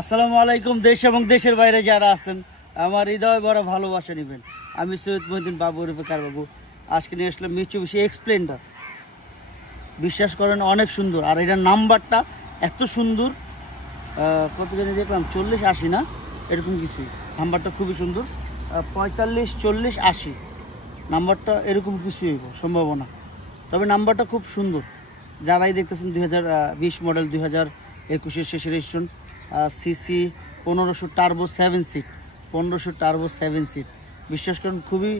আসসালামু আলাইকুম। দেশ এবং দেশের বাইরে যারা আছেন আমার হৃদয় বড় ভালোবাসা নেবেন। আমি সৈয়দ মহিউদ্দিন বাবু রূপকার বাবু। আজকে নিয়ে আসলাম মিৎসুবিশি এক্সপ্লেন্ডার। বিশ্বাস করেন অনেক সুন্দর, আর এটার নাম্বারটা এত সুন্দর। কত জানি দেখলাম 40-80 না এরকম কিছু। নাম্বারটা খুবই সুন্দর, 45-40-80 নাম্বারটা এরকম কিছু হইব সম্ভাবনা। তবে নাম্বারটা খুব সুন্দর। যারাই দেখতেছেন 2020 মডেল, 2021-এর শেষের registration, CC 1500 turbo 7 seat, 1500 turbo 7 seat. বিশ্বাস করেন খুবই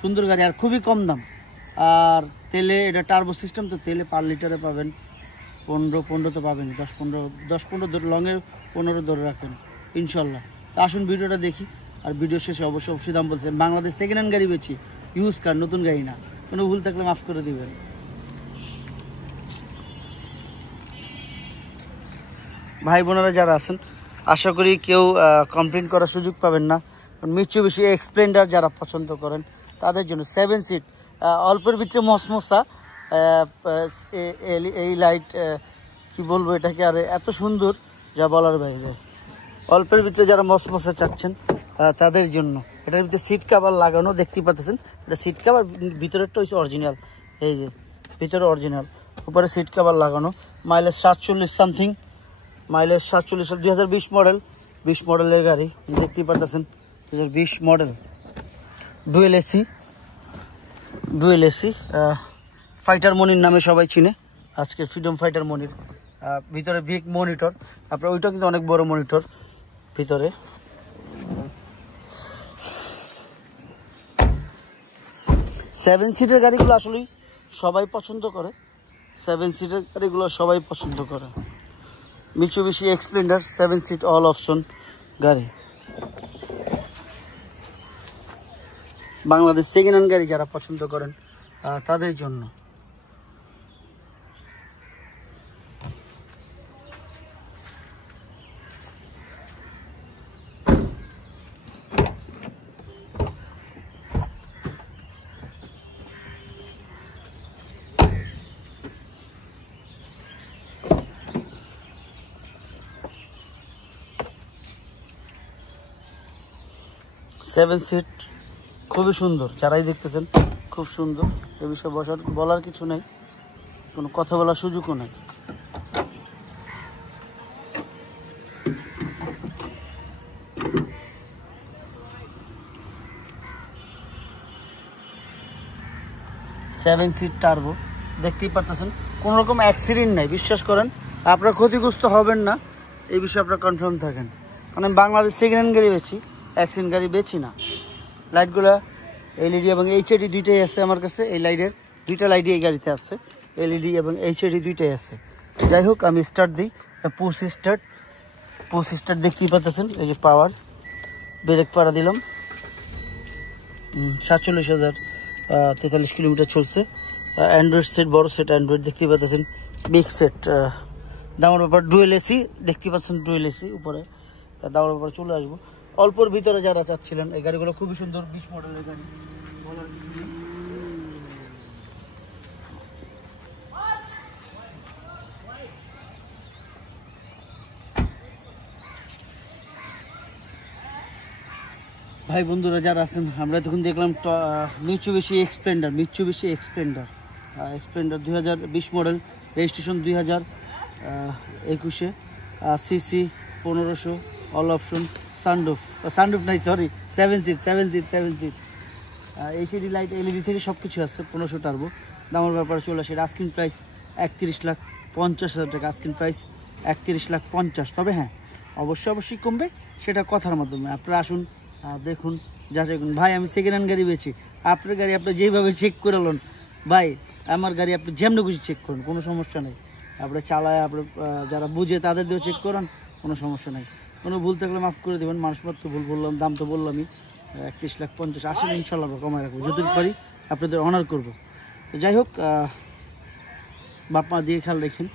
সুন্দর গাড়ি আর খুবই কম দাম। আর তেলে এটা টার্বো সিস্টেম, তো তেলে পার লিটারে পাবেন 15 তো পাবেন, 10-15 লংয়ে 15 ধরে রাখেন ইনশাল্লাহ। তো আসুন ভিডিওটা দেখি। আর ভিডিও শেষে অবশ্যই দাম বলছেন। বাংলাদেশ সেকেন্ড হ্যান্ড গাড়ি বেচি, ইউজ কার, নতুন গাড়ি না। কোনো ভুল থাকলে মাফ করে দিবেন। ভাই বোনেরা যারা আছেন, আশা করি কেউ কমপ্লেন করার সুযোগ পাবেন না। মিৎসুবিশি এক্সপ্লেন্ডার যারা পছন্দ করেন তাদের জন্য 7 সিট, অল্পের ভিতরে মসমসা। এই লাইট কি বলবো এটাকে, আর এত সুন্দর যা বলার বাইরে। অল্পের ভিতরে যারা মসমসা চাচ্ছেন তাদের জন্য। এটার ভিতরে সিট কাভার লাগানো দেখতে পাচ্ছেন। এটা সিট কাভার, ভিতরেরটা হচ্ছে অরিজিনাল। এই যে ভিতরে অরিজিনাল, উপরে সিট কাভার লাগানো। Mileage 47 something, mileage 47। 2020 মডেল, 20 মডেলের গাড়ি দেখতেই পারতেছেন। 2020 মডেল, ডুয়েল এসি। ফাইটার মনির নামে সবাই চিনে, আজকে ফ্রিডম ফাইটার মনির। ভিতরে বিগ মনিটর, আপনার ওইটা কিন্তু অনেক বড় মনিটর ভিতরে। সেভেন সিটের গাড়িগুলো আসলেই সবাই পছন্দ করে। 7 সিটের গাড়িগুলো সবাই পছন্দ করে। মিৎসুবিশি এক্সপ্লেন্ডার 7 সিট অল অপশন গাড়ি। বাংলাদেশ সেকেন্ড হ্যান্ড গাড়ি যারা পছন্দ করেন তাদের জন্য। সেভেন সিট খুবই সুন্দর, যারাই দেখতেছেন খুব সুন্দর। এ বিষয়ে বলার কিছু নেই, কোনো কথা বলার সুযোগও নেই। সেভেন সিট টার্বো দেখতেই পারতেছেন, কোনো রকম অ্যাক্সিডেন্ট নাই। বিশ্বাস করেন আপনারা ক্ষতিগ্রস্ত হবেন না, এই বিষয়ে আপনারা কনফার্ম থাকেন। কারণ আমি বাংলাদেশ সেকেন্ড হ্যান্ড গাড়ি বেচি, অ্যাক্সিডেন্ট গাড়ি বেচি না। লাইটগুলো এলইডি এবং এইচএডি দুইটাই আছে আমার কাছে। এই লাইটের দুইটা লাইটই এই গাড়িতে আছে, এলইডি এবং এইচএডি দুইটাই আছে। যাই হোক, আমি স্টার্ট দিই। পুশ স্টার্ট দেখতেই পাচ্ছেন। এই যে পাওয়ার, ব্রেক পাড়া দিলাম। 47,043 কিলোমিটার চলছে। অ্যান্ড্রয়েড সেট, বড় সেট অ্যান্ড্রয়েড দেখতেই পাচ্ছেন। Big set. দামের ব্যাপার ডুয়েল এসি দেখতে পাচ্ছেন, ডুয়েল এসি উপরে। দামের ব্যাপারে চলে আসবো। অল্পর ভিতরে যারা চাচ্ছিলেন, এই গাড়িগুলো খুবই সুন্দর। 20 মডেলের গাড়ি, বলার কিছু নেই। ভাই বন্ধুরা যারা আছেন, আমরা তখন দেখলাম মিৎসুবিশি এক্সপ্লেন্ডার 2020 মডেল, রেজিস্ট্রেশন 2021-এ, সিসি 1500, অল অপশন, সানরুফ নাই, sorry 7 seat. HD light, LED থেকে সব কিছু আছে। 1500 টার্বো। দামের ব্যাপারে চলে আসে। আস্কিং প্রাইস 31,50,000 টাকা। Asking price 31,50,000। তবে হ্যাঁ, অবশ্যই কমবে, সেটা কথার মাধ্যমে। আপনারা আসুন, দেখুন, যাচাই করুন। ভাই আমি সেকেন্ড হ্যান্ড গাড়ি বেচি, আপনার গাড়ি আপনি যেইভাবে চেক করে লোন ভাই, আমার গাড়ি আপনি যেমন খুশি চেক করুন, কোনো সমস্যা নেই। আপনি চালায়, আপনি যারা বুঝে তাদের দিয়েও চেক করেন, কোনো সমস্যা নেই। কোনো ভুল থাকলে মাফ করে দেবেন। মানুষ মাত্র ভুল বললাম, দাম তো বললামই। 31,50,000 আসেন, ইনশাল্লাহ আমরা কমায় রাখবো, যতটুকু পারি আপনাদের অনার করবো। তো যাই হোক, বাপ মা দিয়ে খেয়াল রেখেন,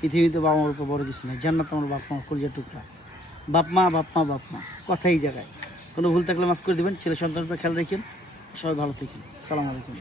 পৃথিবীতে বাবা মার উপর বড় কিছু নেই, জান্নাত আমার বাপ মা, কলিজার টুকরা, বাপ মা বাপ মা বাপ মা, কথাই জায়গায়। কোনো ভুল থাকলে মাফ করে দেবেন। ছেলে সন্তানটা খেয়াল রাখেন, সবাই ভালো থাকেন। সালাম আলাইকুম।